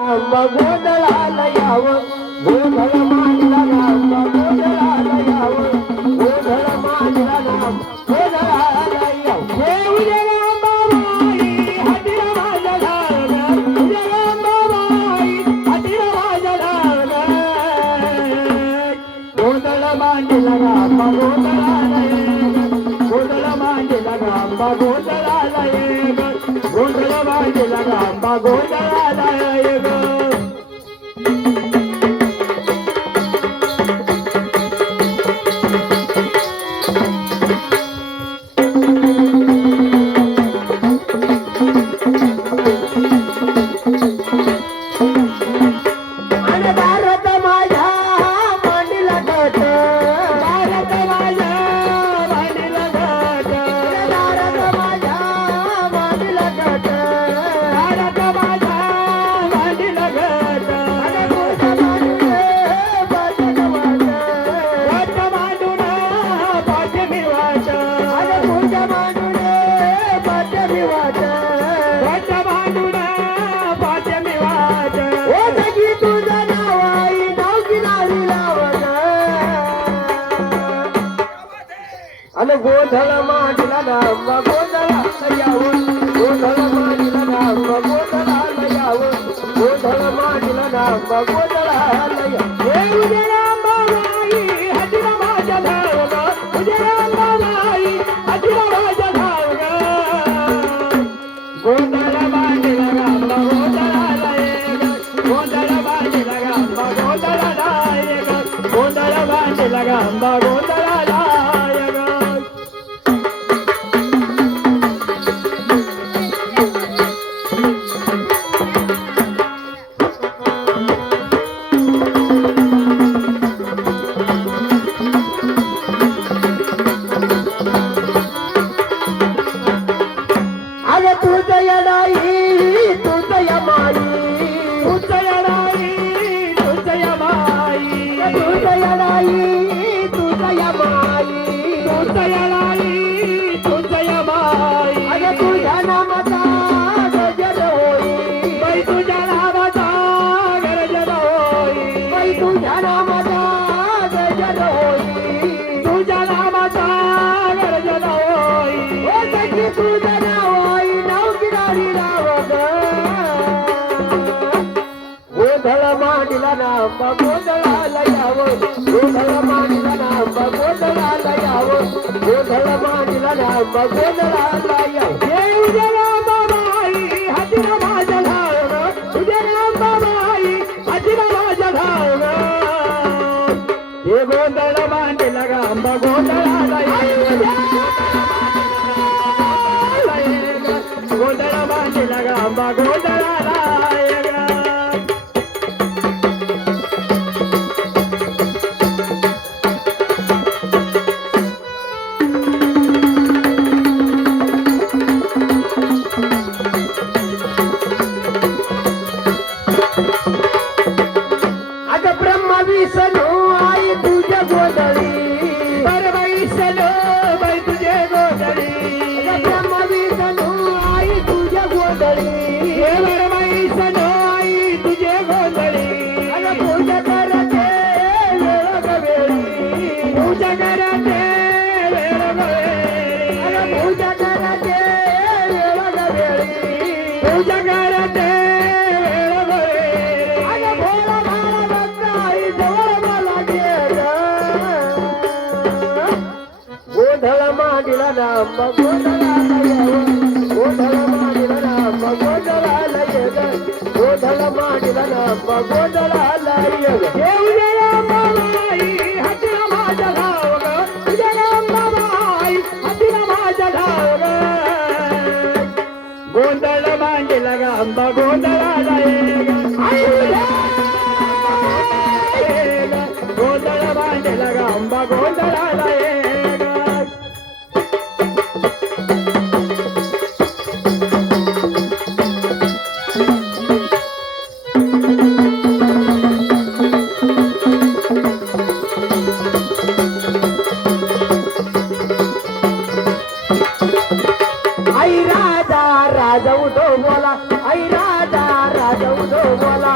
आंबा गोंधळाला यावं गोंधळ मांडला आंबा गोंधळाला यावं गोंधळ मांडला नाम गोंधळाला यावं देव जय अंबाबाई हातीला माझा धारण जय अंबाबाई हातीला माझा धारण गोंधळ मांडला आंबा गोंधळाला गोंधळ मांडला आंबा गोंधळाला गोंधळ मांडला आंबा गोंधळाला अन गोंधळ मांडला नांबा गोंधळाला यावं गोंधळ मांडला नांबा गोंधळाला यावं गोंधळ मांडला नांबा गोंधळाला यावं उद्या अंबाबाई हातीला माझ्या धावलं उद्या अंबाबाई हातीला माझ्या धावलं गोंधळ मांडला नांबा गोंधळाला गोंधळ मांडला नांबा गोंधळाला गोंधळ मांडला नांबा गोंधळाला नांबा गोंधळाला यावं गोंधळ मांडला नांबा गोंधळाला यावं गोंधळ मांडला नांबा गोंधळाला यावं देव जय अंबाबाई हातीला माझ्या धावलं जय अंबाबाई हातीला माझ्या धावलं हे गोंधळ मांडला नांबा गोंधळाला गोंधळ मांडला नांबा गोंधळाला नांबा गोंधळाला यावं गोंधळ मांडला नांबा गोंधळाला गोंधळ मांडला नांबा गोंधळाला देव जय अंबाबाई हातीला माझ्या धावलं जय अंबाबाई हातीला माझ्या धावलं गोंधळ मांडला नांबा गोंधळाला गोंधळ मांडला नांबा गोंधळाला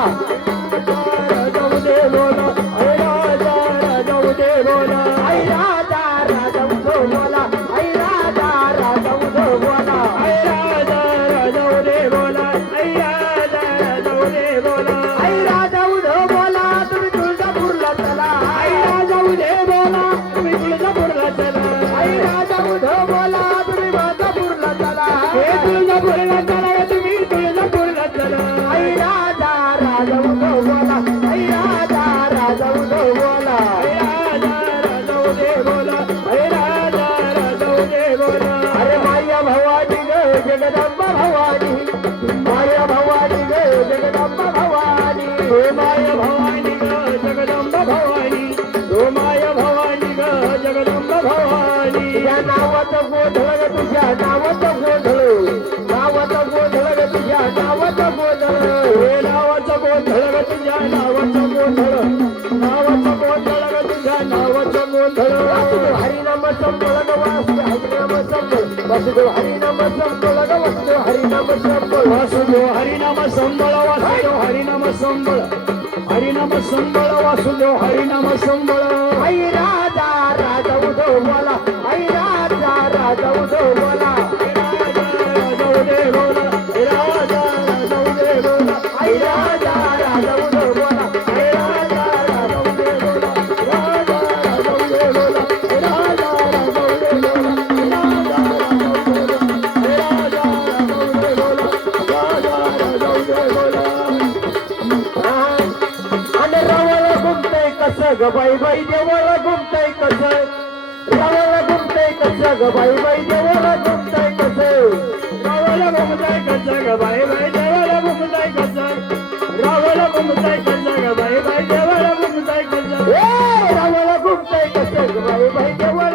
राजा उदे बोला आई राजा राजा उदे बोला आई राजा राजा उदो बोला आई राजा राजा उदो बोला आई राजा राजा उदे बोला आई राजा राजा उदे बोला आई राजा उदो बोला तुम्ही तुळजापूरला चला आई राजा उदे बोला तुम्ही तुळजापूरला चला आई राजा उदो बोला तुम्ही मातापूरला चला हे तुळजापूरला चला तुम्ही तुळजापूरला चला आई राजा राजा उदो बोला आई राजा राजा उदो बोला आई राजा राजा उदे बोला आई राजा राजा उदे बोला अरे माया भवानी ग जगदंबा भवानी माया भवानी ग जगदंबा भवानी ओ माय भवानी ग जगदंबा भवानी ओ माय भवानी ग जगदंबा भवानी तुझ्या नावाचं गोधळ ग तुझ्या नावाचं गोधळ नावाचं गोधळ ग तुझ्या नावाचं गोधळ हे नावाचं गोंधळ ग तुझ्या नावाचं गोंधळ नावाचं गोंधळ ग तुझ्या नावाचं गोंधळ वासुदेव हरिनाम संपळ ग वासुदेव हरिनाम संपळ वासुदेव हरिनाम संपळ ग वासुदेव हरिनाम संपळ वासुदेव हरिनाम संबळ वासुदेव हरिनाम संबळ हरिनाम संबळ वासुदेव हरिनाम संबळ आई राजा राजा उदो बोला आई राजा राजा उदो बोला राजा उदे बोला राजा राजा उदे बोला आई राजा राजा उदो बोला आई राजा राजा उदे बोला राजा राजा उदे बोला राजा राजा उदे बोला राजा राजा उदे बोला राजा राजा उदे बोला आणि रवळ घुमतय कसं ग बाई बाई देवळ घुमतय कसं रवळ घुमतय कसं ग बाई बाई देवळ घुमतय कसं रावला घुमताय कसं ग बाई बाई देवाला घुमताय कसं रावला घुमताय कसं ग बाई बाई देवाला घुमताय कसं ए रवळ घुमतय कसं ग बाई बाई देवळ